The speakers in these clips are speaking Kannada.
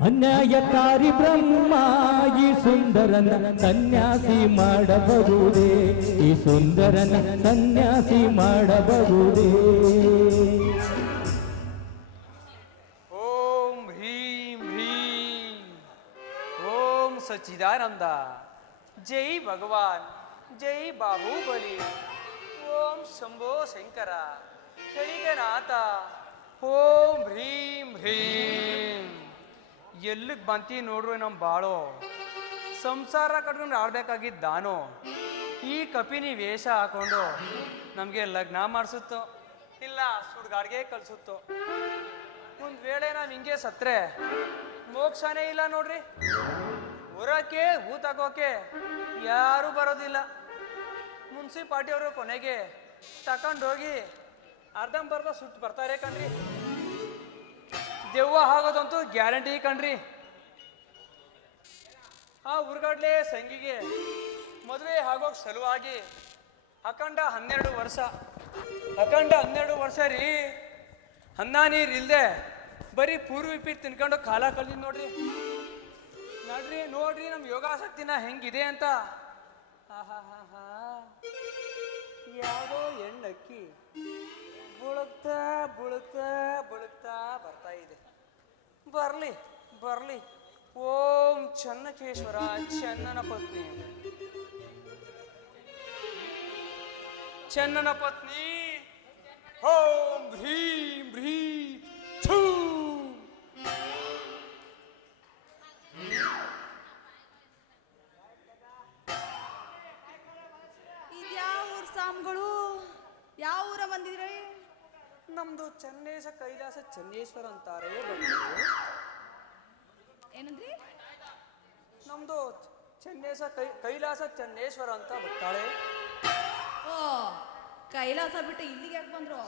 ಅನ್ಯಾಯಕಾರಿ ಬ್ರಹ್ಮ ಈ ಸುಂದರನ ಸನ್ಯಾಸಿ ಮಾಡಬಹುದೇ? ಈ ಸುಂದರನ ಸನ್ಯಾಸಿ ಮಾಡಬಹುದೇ? ಓಂ ಭೀಂ ಭೀಂ ಓಂ ಸಚ್ಚಿದಾನಂದ. ಜೈ ಭಗವಾನ್. ಜೈ ಬಾಹುಬಲಿ. ಓಂ ಶಂಭೋ ಶಂಕರ. ಕಳಿಗನಾಥ ಓಂ ಹ್ರೀಂ ಹ್ರೀಂ ಎಲ್ಲಿಗೆ ಬಂತಿ ನೋಡ್ರಿ ನಮ್ಮ ಬಾಳೋ? ಸಂಸಾರ ಕಟ್ಕೊಂಡು ಆಡ್ಬೇಕಾಗಿದ್ದ ಈ ಕಪಿನಿ ವೇಷ ಹಾಕೊಂಡು ನಮಗೆ ಲಗ್ನ ಮಾಡಿಸುತ್ತೋ? ಇಲ್ಲ, ಸುಡ್ಗಾಡ್ಗೆ ಕಲಿಸುತ್ತೋ ಒಂದ್ ವೇಳೆ ನಾವು ಹಿಂಗೆ ಸತ್ರೆ, ಮೋಕ್ಷನೇ ಇಲ್ಲ ನೋಡ್ರಿ. ಹೊರಕ್ಕೆ ಹೂ ತಗೋಕೆ ಯಾರು ಬರೋದಿಲ್ಲ. ಮುನ್ಸಿಪಾಲ್ಟಿಯವರು ಕೊನೆಗೆ ತಕೊಂಡೋಗಿ ಅರ್ಧಂಬರ್ಧ ಸುಟ್ಟು ಬರ್ತಾರೆ ಕಣ್ರಿ. ದೆವ್ವ ಆಗೋದಂತೂ ಗ್ಯಾರಂಟಿ ಕಣ್ರಿ. ಆ ಉರ್ಗಡ್ಲೆ ಸಂಗಿಗೆ ಮದುವೆ ಆಗೋಕ್ ಸಲುವಾಗಿ ಅಖಂಡ ಹನ್ನೆರಡು ವರ್ಷ, ಅಖಂಡ ಹನ್ನೆರಡು ವರ್ಷ ರೀ. ಅನ್ನ ನೀರು ಇಲ್ಲದೆ ಬರೀ ಪೂರ್ವ ಉಪ್ಪಿಟ್ಟು ತಿನ್ಕೊಂಡು ಕಾಲ ಕಳ್ದಿದ್ ನೋಡ್ರಿ. ನೋಡ್ರಿ ನೋಡ್ರಿ ನಮ್ ಯೋಗಾಸಕ್ತಿನ ಹೆಂಗಿದೆ ಅಂತ. ಯಾವ ಎಣ್ಣಕ್ಕಿ ಬುಳುಕ್ತಾ ಬುಳುಕ್ತಾ ಬುಳುಕ್ತಾ ಬರ್ತಾ ಇದೆ. ಬರಲಿ ಬರಲಿ. ಓಂ ಚನ್ನಕೇಶ್ವರ ಚನ್ನನ ಪತ್ನಿ. ಚನ್ನನ ಪತ್ನಿ. ಓಂ ಭ್ರೀಂ ಭ್ರೀ ಥೂ ನಮ್ದು ಚನ್ನೇಶ ಕೈಲಾಸ ಚನ್ನೇಶ್ವರ ಅಂತಾರೆ. ಏನಂದ್ರಿ? ನಮ್ದು ಚನ್ನೇಶ ಕೈ ಕೈಲಾಸ ಚನ್ನೇಶ್ವರ ಅಂತ ಬರ್ತಾಳೆ. ಓ ಕೈಲಾಸ ಬಿಟ್ಟು ಇಲ್ಲಿಗೆ ಯಾಕೆ ಬಂದ್ರು?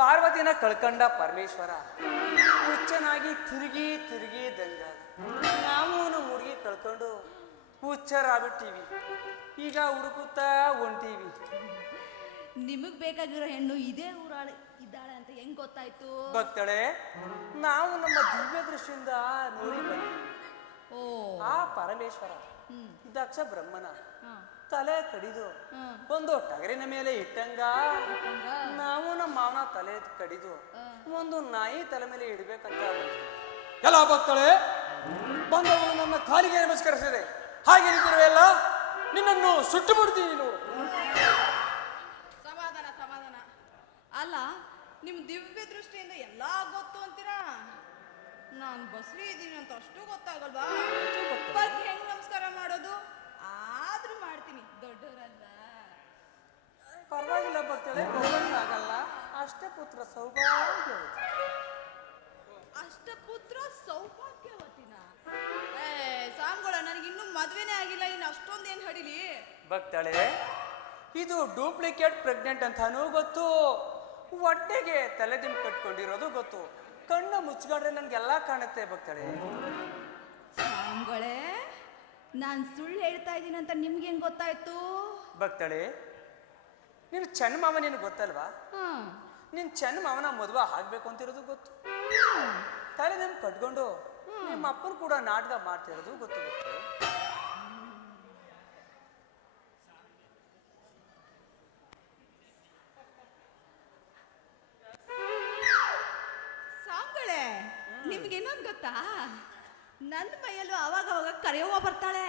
ಪಾರ್ವತಿನ ಕಳ್ಕಂಡ ಪರಮೇಶ್ವರ. ಹುಚ್ಚನಾಗಿ ತಿರುಗಿ ತಿರುಗಿ ದಂಗ. ನಾವೂನು ಮುರುಗಿ ಹುಡುಗಿ ಕಳ್ಕೊಂಡು ಹುಚ್ಚರಾಗ್ಬಿಟ್ಟಿವಿ. ಈಗ ಹುಡುಕುತ್ತಾ ಹೊಂಟೀವಿ. ನಿಮಗ್ ಬೇಕಾಗಿರೋ ಹೆಣ್ಣು ಇದೇ ಊರಾಳ ಇದ್ದಾಳೆ ಅಂತ ಹೆಂಗ್ ಗೊತ್ತಾಯ್ತು? ಗೊತ್ತಾಳೆ ನಾವು ನಮ್ಮ ದಿವ್ಯ ದೃಷ್ಟಿಯಿಂದ ನೋಡಿ ಬಂದ್ವಿ ಓ. ಆ ಪರಮೇಶ್ವರ ಹ್ಮ್. ದಕ್ಷ ಬ್ರಹ್ಮನ ಹಾ. ತಲೆ ಕಡಿದು ಒಂದು ಟಗರಿನ ಮೇಲೆ ಇಟ್ಟಂಗ ಹಂಗ? ನಾವು ನಮ್ಮ ಮಾವನ ತಲೆ ಕಡಿದು ಹಾ. ಒಂದು ನಾಯಿ ತಲೆ ಮೇಲೆ ಇಡ್ಬೇಕಂತ. ಎಲ್ಲ ಭಕ್ತಳೆ ಬಂದವರು ನನ್ನ ಕಾಲಿಗೆ ನಮಸ್ಕರಿಸಿದೆ. ಹಾಗೆ ನಿಂತಿರುವೆಲ್ಲ ನಿನ್ನನ್ನು ಸುಟ್ಟು ಬಿಡ್ತೀನಿ ನೋಡು ನಿಮ್ ದಿವ್ಯ ದೃಷ್ಟಿಯಿಂದ ಎಲ್ಲ ಗೊತ್ತು ಅಂತೀರಾ? ನಾನು ಬಸರಿ ಇದ್ದೀನಿ ಅಂತ ಅಷ್ಟು ಗೊತ್ತಾಗಲ್ವಾ? ಬಗ್ಗೆ ಹೆಂಗ್ ನಮಸ್ಕಾರ ಮಾಡೋದು? ಆದ್ರೂ ಮಾಡ್ತೀನಿ. ದೊಡ್ಡವರಲ್ವಾ ಪರವಾಗಿಲ್ಲ ಪರವಾಗಿಲ್ಲ ಆಗಲ್ಲ. ಅಷ್ಟೇ ಪುತ್ರ ಸೌಭಾಗ್ಯ ಅಷ್ಟಪುತ್ರ ಸೌಭಾಗ್ಯವತಿನ ಏ ಸಾಂಗೋಳ ನನಗೆ ಇನ್ನೂ ಮದ್ವೆನೇ ಆಗಿಲ್ಲ ಇನ್ನು ಅಷ್ಟೊಂದು ಏನ್ ಹಡಿಲಿ? ಬರ್ತಾಳೆ ಇದು ಡೂಪ್ಲಿಕೇಟ್ ಪ್ರೆಗ್ನೆಂಟ್ ಅಂತಾನೂ ಗೊತ್ತು. ಹೊಟ್ಟೆಗೆ ತಲೆದಿಂಬು ಕಟ್ಕೊಂಡಿರೋದು ಗೊತ್ತು. ಕಣ್ಣು ಮುಚ್ಕೊಂಡ್ರೆ ನನ್ಗೆಲ್ಲ ಕಾಣುತ್ತೆ ಭಕ್ತಳೆ ಸಾಂಗೊಳೆ ನಾನು ಸುಳ್ಳು ಹೇಳ್ತಾ ಇದ್ದೀನಿ ಅಂತ ನಿಮ್ಗೆ ಹೆಂಗ್ ಗೊತ್ತಾಯ್ತು? ಭಕ್ತಳೆ ನೀನು ಚನ್ನ ಮಾವ ನಿನಗೆ ಗೊತ್ತಲ್ವಾ? ನಿನ್ ನೀನು ಚನ್ನ ಮಾವನ ಮದುವೆ ಆಗ್ಬೇಕು ಅಂತಿರೋದು ಗೊತ್ತು. ತಲೆ ನಿಮ್ ಕಟ್ಕೊಂಡು ನಿಮ್ಮ ಅಪ್ಪರು ಕೂಡ ನಾಟಕ ಮಾಡ್ತಿರೋದು ಗೊತ್ತು ಭಕ್ತಳೆ ನಿಮ್ಗೆ ಇನ್ನೊಂದು ಗೊತ್ತಾ? ನನ್ನ ಮೈಯಲ್ಲೂ ಅವಾಗ ಅವಾಗ ಕರೆಯುವ ಬರ್ತಾಳೆ.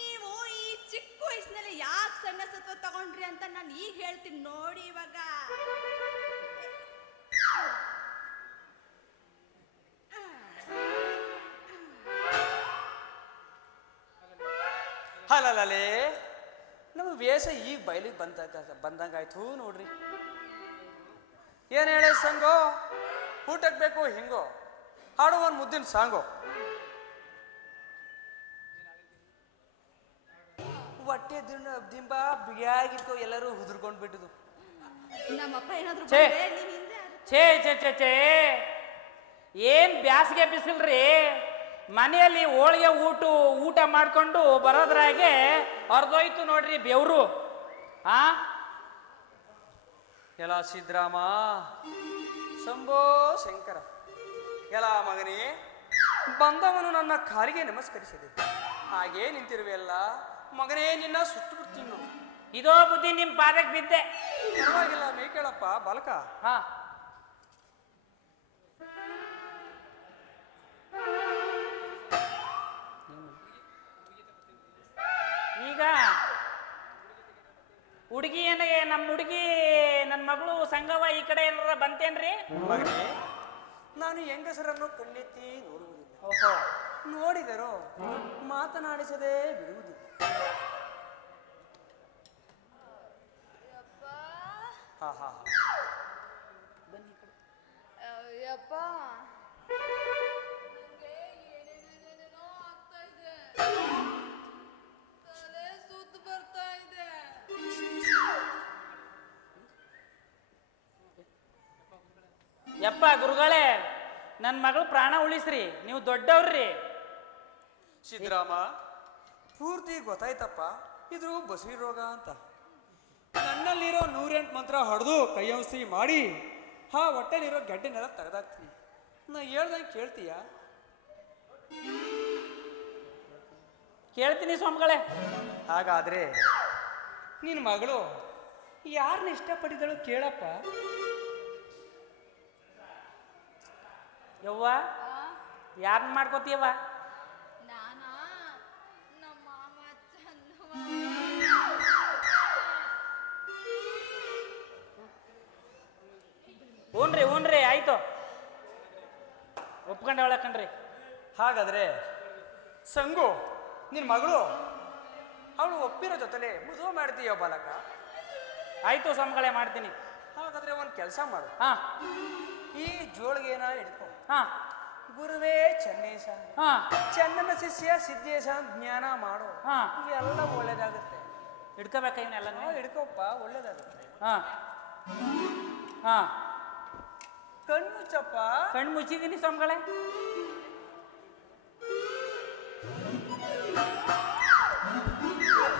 ನೀವು ಈ ಚಿಕ್ಕ ವಯಸ್ಸಿನಲ್ಲಿ ಯಾಕೆ ಸಣ್ಣ ಸತ್ವ ತಗೊಂಡ್ರಿ ಅಂತ ನಾನು ಈಗ ಹೇಳ್ತೀನಿ ನೋಡಿ ಇವಾಗ. ಅಲ್ಲಲ್ಲೇ ನಮ್ಮ ವೇಷ ಈಗ ಬಯಲಿಗೆ ಬಂದಾಗ ಬಂದಂಗಾಯ್ತು ನೋಡ್ರಿ. ಏನ್ ಹೇಳಿ ಸಂಗೋ? ಊಟಕ್ಕೆ ಬೇಕು ಹಿಂಗೋ. ಹಾಡು ಒಂದು ಮುದ್ದಿನ ಸಾಂಗು. ಹೊಟ್ಟೆ ದಿನ ದಿಂಬ ಬಿಗಿಯಾಗಿತ್ತು ಎಲ್ಲರೂ ಹುದುರ್ಕೊಂಡು ಬಿಟ್ಟದು. ನಮ್ಮಪ್ಪ ಏನಾದ್ರು ಛೇ. ಬಂದ್ರೆ ನೀವ್ ಹಿಂದೆ ಅದು- ಛೇ ಛೇ ಛೇ ಛೇ. ಏನ್ ಬ್ಯಾಸಿಗೆ ಬಿಸಿಲ್ರಿ? ಮನೆಯಲ್ಲಿ ಹೋಳಿಗೆ ಊಟ ಊಟ ಮಾಡ್ಕೊಂಡು ಬರೋದ್ರಾಗೆ ಅರ್ಧೋಯ್ತು ನೋಡ್ರಿ ಬೆವರು. ಆ? ಎಲ್ಲ ಸಿದ್ರಾಮ ಶಂಭೋ ಶಂಕರ. ಎಲ ಮಗನೇ ಬಂದವನು ನನ್ನ ಕಾಲಿಗೆ ನಮಸ್ಕರಿಸಿದೆ. ಹಾಗೇ ನಿಂತಿರುವೆಯಲ್ಲ ಮಗನೇ ನಿನ್ನ ಸುಟ್ಟು ಬಿಡ್ತೀನಿ ನಾನು. ಇದೋ ಬುದ್ಧಿ ನಿಮ್ಮ ಪಾದಕ್ಕೆ ಬಿದ್ದೆ. ಪರವಾಗಿಲ್ಲ ಮೇಕೇಳಪ್ಪ ಬಾಲಕ. ಹಾ. ಈಗ ಹುಡುಗಿ ಏನ ನಮ್ಮ ಹುಡುಗಿ ನನ್ನ ಮಗಳು ಸಂಗವ ಈ ಕಡೆ ಏನಾರ ಬಂತೇನ್ರಿ? ಮಗನೇ ನಾನು ಹೆಂಗಸರನ್ನು ಕಣ್ಣೆತ್ತಿ ನೋಡುವುದಿಲ್ಲ. ಓಹೋ. ನೋಡಿದರು ಮಾತನಾಡಿಸದೆ ಬಿಡುವುದಿಲ್ಲ. ಹಾ ಹಾ ಹಾ. ಅಯ್ಯಪ್ಪ. ಯಪ್ಪ ಗುರುಗಳೇ ನನ್ನ ಮಗಳು ಪ್ರಾಣ ಉಳಿಸ್ರಿ ನೀವು ದೊಡ್ಡವ್ರಿ ಸಿದ್ದರಾಮ ಪೂರ್ತಿ ಗೊತ್ತಾಯ್ತಪ್ಪ ಇದು ಬಸವಿ ರೋಗ ಅಂತ. ನನ್ನಲ್ಲಿರೋ ನೂರೆಂಟು ಮಂತ್ರ ಹೊಡೆದು ಕೈಯಂಸಿ ಮಾಡಿ ಆ ಹೊಟ್ಟೆಲಿರೋ ಗಡ್ಡೆನೆಲ್ಲ ತೆಗೆದಾಕ್ತೀನಿ. ನಾ ಹೇಳ್ದಂಗೆ ಕೇಳ್ತೀಯ? ಕೇಳ್ತೀನಿ ಸ್ವಾಮಿಗಳೇ. ಹಾಗಾದ್ರೆ ನಿನ್ನ ಮಗಳು ಯಾರನ್ನ ಇಷ್ಟಪಟ್ಟಿದ್ದಳು ಕೇಳಪ್ಪ? ಯವ್ವ? ಯಾರನ್ನ ಮಾಡ್ಕೋತೀಯವ್ವ? ನಾನಾ? ನಮ್ಮ ಮಾಮ ಚಂದವ. ಹ್ಞೂನ್ರಿ ಹ್ಞೂನ್ರಿ ಆಯ್ತು. ಒಪ್ಕೊಂಡವಳ ಕಣ್ರಿ. ಹಾಗಾದ್ರೆ ಸಂಗು ನಿನ್ನ ಮಗಳು ಅವಳು ಒಪ್ಪಿರೋ ಜೊತೆಲೆ ಮದುವೆ ಮಾಡ್ತೀಯ ಬಾಲಕ? ಆಯ್ತು ಸಂಗಳೇ ಮಾಡ್ತೀನಿ. ಹಾಗಾದ್ರೆ ಒಂದು ಕೆಲಸ ಮಾಡು. ಹಾಂ. ಈ ಜೋಳಿಗೆನ ಹಿಡ್ಕೊ. ಹಾ. ಗುರುವೇ ಚೆನ್ನೇಶ ಹಾ. ಚನ್ನನ ಶಿಷ್ಯ ಸಿದ್ದೇಶ ಜ್ಞಾನ ಮಾಡು. ಹಾ. ಎಲ್ಲ ಒಳ್ಳೇದಾಗುತ್ತೆ. ಹಿಡ್ಕೋಬೇಕ ಇವನ್ನೆಲ್ಲ ಹಿಡ್ಕೊಪ್ಪ ಒಳ್ಳೇದಾಗುತ್ತೆ. ಹಾ. ಹಾ. ಕಣ್ಣು ಚಪ್ಪ. ಕಣ್ಣು ಮುಚ್ಚಿದ್ದೀನಿ ಸ್ವಾಮಿಗಳೇ.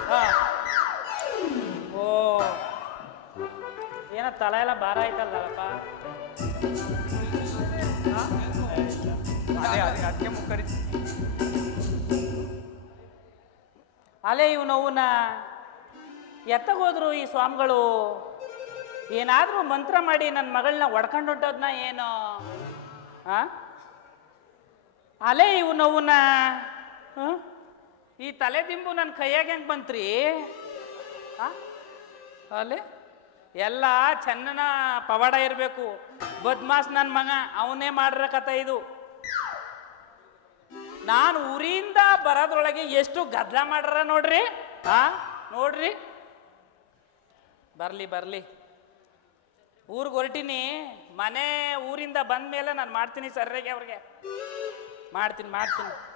ಹಾ. ಓ. ಏನೋ ತಲೆ ಎಲ್ಲ ಭಾರ ಆಯ್ತಲ್ಲಪ್ಪ. ಅದೇ ಅದೇ ಅದಕ್ಕೆ ಮುಕ್ಕರಿ ಅಲೆ ಎತ್ತಗೋದ್ರು ಈ ಸ್ವಾಮಿಗಳು, ಏನಾದರೂ ಮಂತ್ರ ಮಾಡಿ ನನ್ನ ಮಗಳನ್ನ ಒಡ್ಕೊಂಡು ಏನು? ಆ? ಅಲೆ ಇವು ನೋವನ್ನ ಹ್ಮ್? ಈ ತಲೆ ದಿಂಬು ನನ್ನ ಕೈಯಾಗ ಹೆಂಗೆ ಬಂತ್ರಿ? ಹಾ ಅಲೆ, ಎಲ್ಲ ಚೆನ್ನನ ಪವಾಡ ಇರಬೇಕು. ಬದ್ಮಾಸ್ ನನ್ನ ಮಗ, ಅವನೇ ಮಾಡಿರೋ ಇದು. ನಾನು ಊರಿಂದ ಬರೋದ್ರೊಳಗೆ ಎಷ್ಟು ಗದ್ದಲ ಮಾಡ್ರ ನೋಡ್ರಿ? ಆ, ನೋಡ್ರಿ. ಬರ್ಲಿ ಬರ್ಲಿ. ಊರಿಗೆ ಹೊರಟಿನಿ, ಮನೆ ಊರಿಂದ ಬಂದ ಮೇಲೆ ನಾನು ಮಾಡ್ತೀನಿ ಸರ್ರಿಗೆ ಅವ್ರಿಗೆ. ಮಾಡ್ತೀನಿ ಮಾಡ್ತೀನಿ.